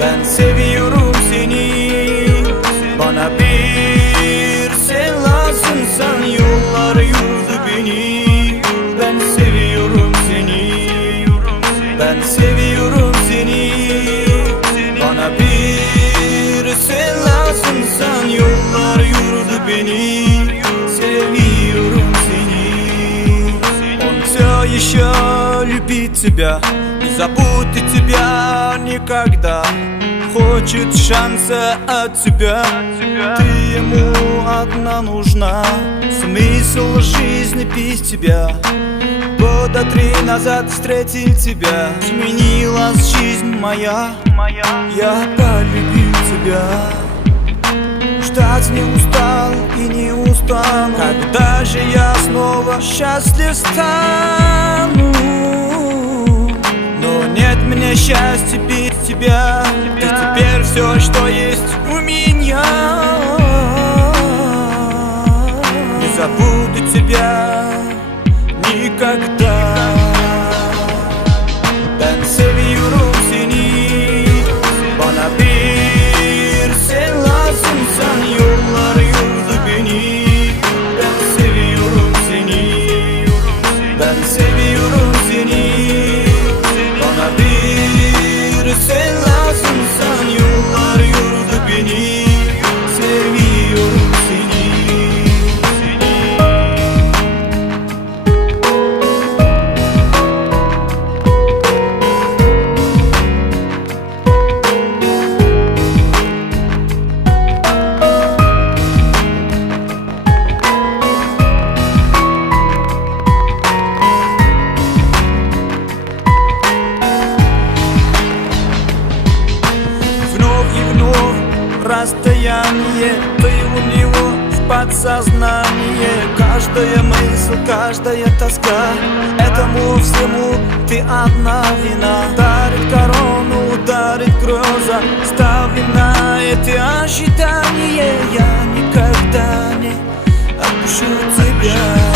Ben seviyorum seni. Bana bir sen lazımsan yollar yurdu beni. Ben seviyorum seni. Ben seviyorum seni. Bana bir sen lazımsan yollar yurdu beni. Seviyorum seni. Он все еще любит тебя, не забудет тебя никогда. Хочет шанса от тебя, ты ему одна нужна. Смысл жизни без тебя. Года 3 назад встретил тебя, изменилась жизнь моя. Я полюбил тебя. Ждать не устал и не устану. Когда же я снова счастлив стану? Но нет мне счастья без тебя. Ты теперь все, что есть у меня. Не забуду тебя никогда. Ben seviyorum seni. Bana bir sen lazımsan yollar yurdu beni. Ben seviyorum seni. Ben seviyorum seni. Bana bir sen lazımsan yollar yurdu beni. Seviyorum seni. Расстояние, ты у него в подсознании. Каждая мысль, каждая тоска, этому всему ты одна вина. Дарит корону, дарит гроза, ставлю на это ожидание. Я никогда не отпущу тебя.